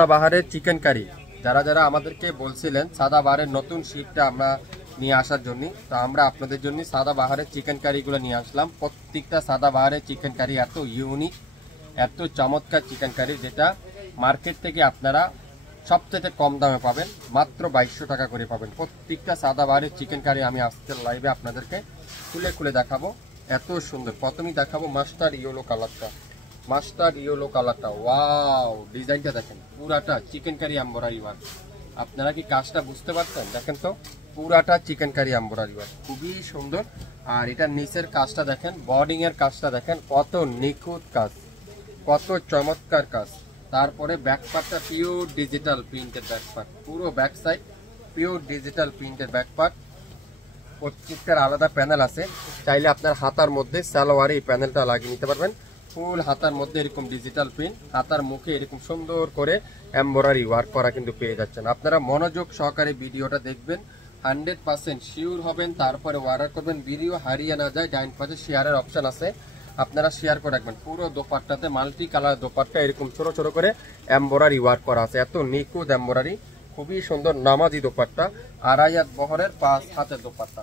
সাদাবাহারের chicken curry যারা যারা আমাদেরকে বলছিলেন সাদাবাহারের নতুন শিফটটা আমরা নিয়ে আসার জন্য, তো আমরা আপনাদের জন্য সাদাবাহারের চিকেন কারিগুলো নিয়ে আসলাম। প্রত্যেকটা সাদাবাহারের চিকেন কারি এত ইউনিক, এত চমৎকার চিকেন কারি, যেটা মার্কেট থেকে আপনারা সবচেয়ে কম দামে পাবেন, মাত্র 2200 টাকা করে পাবেন। প্রত্যেকটা সাদাবাহারের চিকেন কারি আমি আজকের লাইভে আপনাদেরকে খুলে খুলে দেখাবো। এত সুন্দর। প্রথমেই দেখাবো মাস্টার ইয়েলো কালারটা। ওয়াও, ডিজাইনটা দেখেন, পুরাটা চিকেন কারি এমব্রয়ডারি ওয়ার্ক। আপনারা কি কাজটা বুঝতে পারছেন? দেখেন তো, পুরাটা চিকেন কারি এমব্রয়ডারি ওয়ার্ক, খুবই সুন্দর। আর এটার নিচের কাজটা দেখেন, বর্ডিং এর কাজটা দেখেন, কত নিখুঁত কাজ, কত চমৎকার কাজ। তারপরে ব্যাক পার্টটা পিওর ডিজিটাল প্রিন্টের ব্যাক পার্ট, পুরো ব্যাক সাইড পিওর ডিজিটাল প্রিন্টের ব্যাক পার্ট। প্রত্যেকটার আলাদা প্যানেল আছে, চাইলে আপনার হাতার মধ্যে সালোয়ারে এই প্যানেলটা লাগিয়ে নিতে পারবেন। ফুল হাতার মধ্যে এরকম ডিজিটাল প্রিন্ট, হাতার মুখে এরকম সুন্দর করে এমব্রয়ডারি ওয়ার্ক করা কিন্তু পেয়ে যাচ্ছেন। আপনারা মনোযোগ সহকারে ভিডিওটা দেখবেন, 100% শিওর হবেন, তারপরে অর্ডার করবেন। ভিডিও হারিয়ে না যায়, ডাইন পাশে শেয়ারের অপশন আছে, আপনারা শেয়ার করে রাখবেন। পুরো দোপাট্টাতে মাল্টি কালার দোপাট্টা, এরকম ছোট ছোট করে এমব্রয়ডারি ওয়ার্ক করা আছে, এত নিখুঁত এমব্রয়ডারি, খুবই সুন্দর। নামাজি দোপাট্টা, আড়াই হাত বহরের 5 হাতের দোপাট্টা,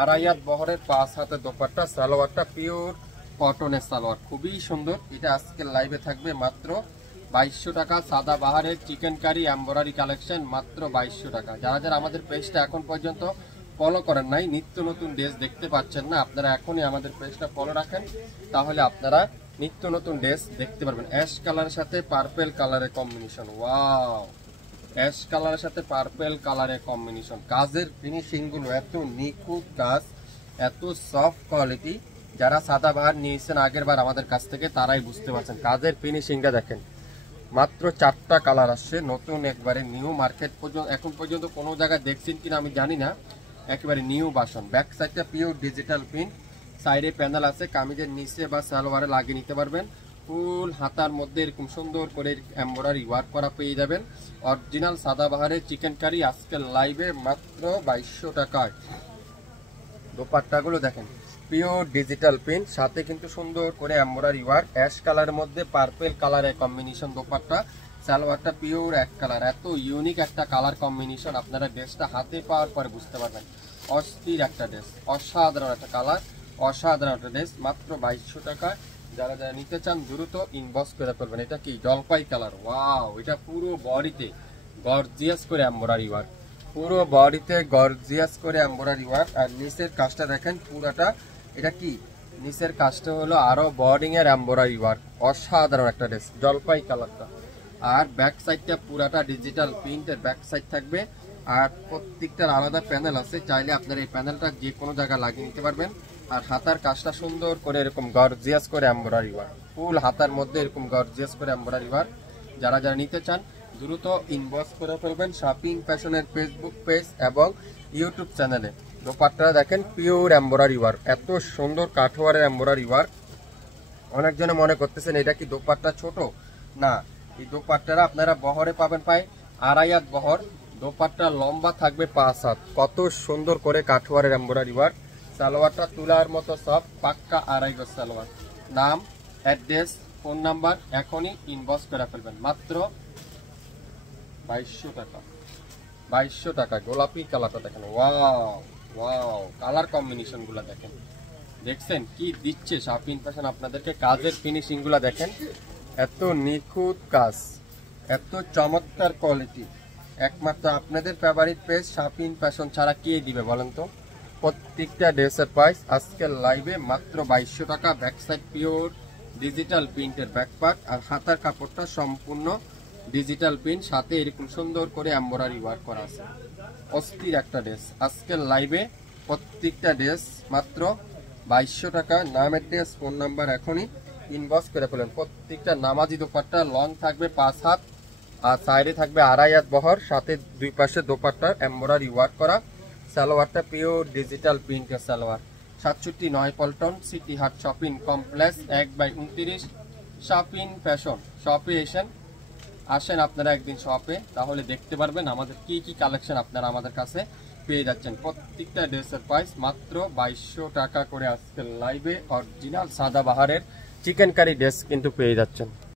আড়াই হাত বহরের 5 হাতের দোপাট্টা। সালোয়ারটা পিওর কটনের সালোয়ার, খুবই সুন্দর। এটা আজকের লাইভে থাকবে মাত্র 2200 টাকা। সাদাবাহারের চিকেন কারি এমব্রয়ডারি কালেকশন মাত্র 2200 টাকা। যারা যারা আমাদের পেজটা এখন পর্যন্ত ফলো করেন নাই, নিত্য নতুন ড্রেস দেখতে পাচ্ছেন না, আপনারা এখনই আমাদের পেজটা ফলো রাখেন, তাহলে আপনারা নিত্য নতুন ড্রেস দেখতে পারবেন। অ্যাশ কালারের সাথে পার্পেল কালারের কম্বিনেশন, ওয়াও, অ্যাশ কালারের সাথে পার্পেল কালারের কম্বিনেশন। কাজের ফিনিশিং গুলো এত নিখুঁত কাজ, এত সফট কোয়ালিটি। যারা সাদাবাহার নিয়েছেন আগের বার আমাদের কাছ থেকে, তারাই বুঝতে পারছেন। কাজের ফিনিশিংটা দেখেন, মাত্র 4টা কালার আসছে, নতুন একবারে নিউ। মার্কেট পর্যন্ত এখন পর্যন্ত কোনো জায়গায় দেখছেন কিনা আমি জানি না, একেবারে নিউ বাসন। ব্যাক সাইডটা পিওর ডিজিটাল প্রিন্ট, সাইডে প্যানেল আছে, কামিজের নিচে বা সালোয়ারে লাগিয়ে নিতে পারবেন। ফুল হাতার মধ্যে এরকম সুন্দর করে এমব্রয়ডারি ওয়ার্ক করা পেয়ে যাবেন। অরিজিনাল সাদাবাহারের চিকেন কারি আজকের লাইভে মাত্র 2200 টাকায়। দোপাট্টাগুলো দেখেন, পিওর ডিজিটাল প্রিন্ট, সাথে কিন্তু সুন্দর করে এমব্রয়ডারি ওয়ার্ক। অ্যাশ কালারের মধ্যে পার্পেল কালারের কম্বিনেশন দোপাট্টা। সালোয়ারটা পিওর এক কালার, এত ইউনিক একটা কালার কম্বিনেশন। আপনারা ড্রেসটা হাতে পাওয়ার পরে বুঝতে পারবেন, অস্থির একটা ড্রেস, অসাধারণ একটা কালার, অসাধারণ একটা ড্রেস, মাত্র 2200 টাকা। যারা যারা নিতে চান দ্রুত ইনবক্স করে ফেলবেন। এটা কি জলপাই কালার, ওয়াও, এটা পুরো বডিতে গর্জিয়াস করে এমব্রয়ডারি ওয়ার্ক, পুরো বডিতে গর্জিয়াস করে এমব্রয়ডারি ওয়ার্ক। আর নিচের কাজটা দেখেন পুরাটা, এটা কি নিচের কাজটা হলো আরো বর্ডিং এর এমব্রয়ডারি ওয়ার্ক, অসাধারণ একটা ড্রেস, জলপাই কালারটা। আর ব্যাক সাইডটা পুরাটা ডিজিটাল প্রিন্টের ব্যাক সাইড থাকবে। আর প্রত্যেকটার আলাদা প্যানেল আছে, চাইলে আপনারা এই প্যানেলটা যে কোনো জায়গায় লাগিয়ে নিতে পারবেন। আর হাতার কাজটা সুন্দর করে এরকম গর্জিয়াস করে এমব্রয়ডারি ওয়ার্ক, ফুল হাতার মধ্যে এরকম গর্জিয়াস করে এমব্রয়ডারি ওয়ার্ক। যারা যারা নিতে চান দ্রুত ইনবক্স করে ফেলবেন শপিং ফ্যাশনের ফেসবুক পেজ এবং ইউটিউব চ্যানেলে। দোপাট্টাটা দেখেন, পিওর এমব্রয়ডারি ওয়ার্ক, এত সুন্দর কাঠওয়ারের এমব্রয়ডারি ওয়ার্ক। অনেকজনে মনে করতেছেন এটা কি দোপাট্টা ছোট, না, এই দোপাট্টারা আপনারা বহরে পাবেন প্রায় আড়াই হাত বহর। দোপাট্টা লম্বা থাকবে 5 হাত, কত সুন্দর করে কাঠওয়ারের এমব্রয়ডারি ওয়ার্ক। সালোয়ারটা তুলার মতো সব, পাক্কা আড়াই গজ সালোয়ার। নাম, অ্যাড্রেস, ফোন নাম্বার এখনই ইনবক্স করে ফেলবেন। মাত্র 2200 টাকা, 2200 টাকা। গোলাপি কালারটা দেখেন, ওয়াও ওয়াও, কালার কম্বিনেশন গুলা দেখেন, দেখছেন কি দিচ্ছে শপিং ফ্যাশন আপনাদেরকে। কাজের ফিনিশিং গুলা দেখেন, এত নিখুঁত কাজ, এত চমৎকার কোয়ালিটি। একমাত্র আপনাদের ফেভারিট পেজ শপিং ফ্যাশন ছাড়া কে দিবে বলেন তো? প্রত্যেকটা ড্রেসের প্রাইস আজকের লাইভে মাত্র 2200 টাকা। ব্যাক সাইড পিওর ডিজিটাল প্রিন্টের ব্যাক পার্ট, আর হাতার কাপড়টা সম্পূর্ণ ডিজিটাল প্রিন্ট, সাথে এরকম সুন্দর করে এমব্রয়ডারি ওয়ার্ক করা আছে। অস্থির একটা ড্রেস আজকের লাইভে, প্রত্যেকটা ড্রেস মাত্র 2200 টাকা। নামের ড্রেস, ফোন নাম্বার এখনই ইনবক্স করে ফেলেন। প্রত্যেকটা নামাজি দোপাট্টা লং থাকবে 5 হাত, আর সাইডে থাকবে আড়াই হাত বহর, সাথে দুই পাশে দোপাট্টার এমব্রয়ডারি ওয়ার্ক করা। সালোয়ারটা পিওর ডিজিটাল প্রিন্টের সালোয়ার। 67 পল্টন সিটি হাট শপিং কমপ্লেক্স 1/29 শপিং ফ্যাশন। শপে আসেন আপনারা একদিন শপে, তাহলে দেখতে পারবেন আমাদের কি কি কালেকশন আপনারা আমাদের কাছে পেয়ে যাচ্ছেন। প্রত্যেকটা ড্রেসের প্রাইস মাত্র 2200 টাকা করে আজকের লাইভে অরিজিনাল সাদাবাহারের চিকেন কারি ড্রেস কিন্তু পেয়ে যাচ্ছেন।